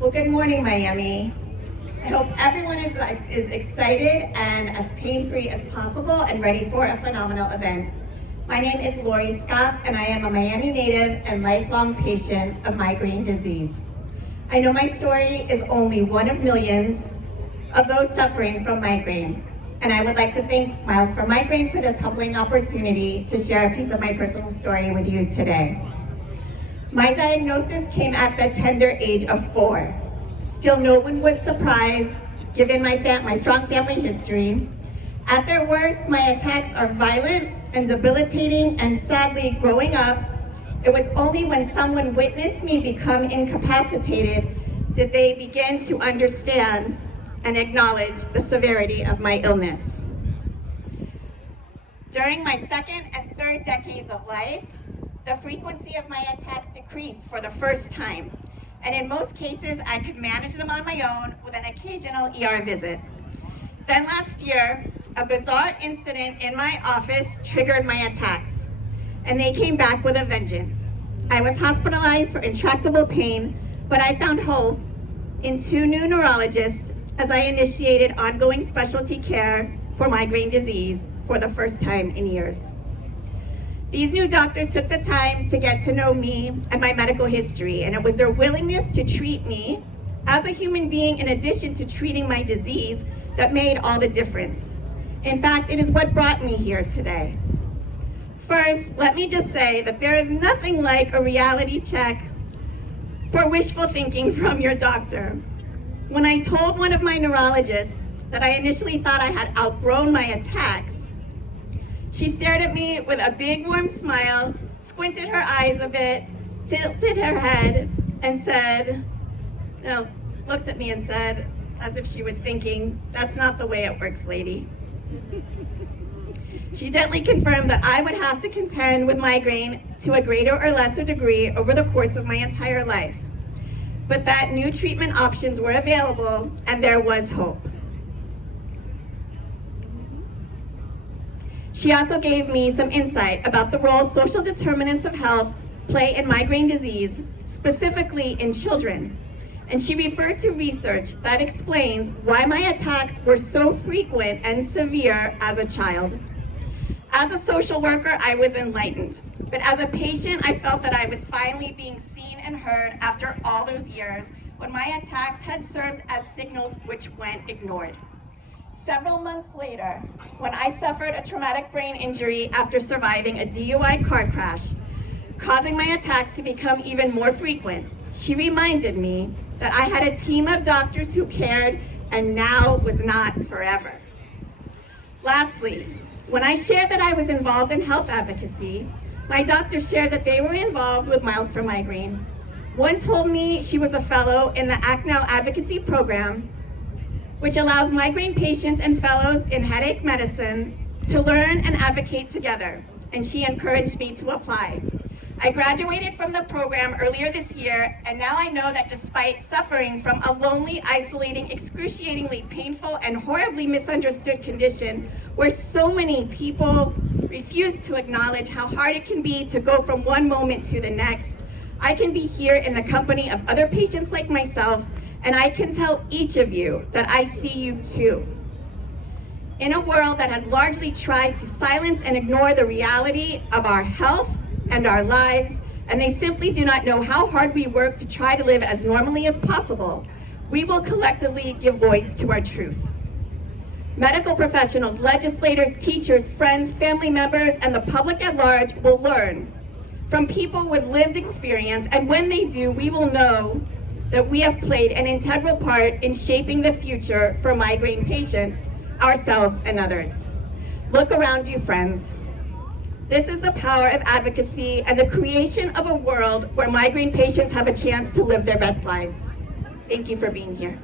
Well, good morning, Miami. I hope everyone is excited and as pain-free as possible and ready for a phenomenal event. My name is Laurie Scott, and I am a Miami native and lifelong patient of migraine disease. I know my story is only one of millions of those suffering from migraine, and I would like to thank Miles for Migraine for this humbling opportunity to share a piece of my personal story with you today. My diagnosis came at the tender age of 4. Still, no one was surprised, given my strong family history. At their worst, my attacks are violent and debilitating, and sadly, growing up, it was only when someone witnessed me become incapacitated did they begin to understand and acknowledge the severity of my illness. During my second and third decades of life, the frequency of my attacks decreased for the first time, and in most cases, I could manage them on my own with an occasional ER visit. Then last year, a bizarre incident in my office triggered my attacks, and they came back with a vengeance. I was hospitalized for intractable pain, but I found hope in 2 new neurologists as I initiated ongoing specialty care for migraine disease for the first time in years. These new doctors took the time to get to know me and my medical history, and it was their willingness to treat me as a human being in addition to treating my disease that made all the difference. In fact, it is what brought me here today. First, let me just say that there is nothing like a reality check for wishful thinking from your doctor. When I told one of my neurologists that I initially thought I had outgrown my attacks, she stared at me with a big warm smile, squinted her eyes a bit, tilted her head, and looked at me and said, as if she was thinking, "That's not the way it works, lady." She gently confirmed that I would have to contend with migraine to a greater or lesser degree over the course of my entire life, but that new treatment options were available and there was hope. She also gave me some insight about the role social determinants of health play in migraine disease, specifically in children. And she referred to research that explains why my attacks were so frequent and severe as a child. As a social worker, I was enlightened. But as a patient, I felt that I was finally being seen and heard after all those years when my attacks had served as signals which went ignored. Several months later, when I suffered a traumatic brain injury after surviving a DUI car crash, causing my attacks to become even more frequent, she reminded me that I had a team of doctors who cared, and now was not forever. Lastly, when I shared that I was involved in health advocacy, my doctor shared that they were involved with Miles for Migraine. One told me she was a fellow in the Act Now advocacy program, which allows migraine patients and fellows in headache medicine to learn and advocate together, and she encouraged me to apply. I graduated from the program earlier this year, and now I know that despite suffering from a lonely, isolating, excruciatingly painful, and horribly misunderstood condition where so many people refuse to acknowledge how hard it can be to go from one moment to the next, I can be here in the company of other patients like myself, and I can tell each of you that I see you too. In a world that has largely tried to silence and ignore the reality of our health and our lives, and they simply do not know how hard we work to try to live as normally as possible, we will collectively give voice to our truth. Medical professionals, legislators, teachers, friends, family members, and the public at large will learn from people with lived experience, and when they do, we will know that we have played an integral part in shaping the future for migraine patients, ourselves, and others. Look around you, friends. This is the power of advocacy and the creation of a world where migraine patients have a chance to live their best lives. Thank you for being here.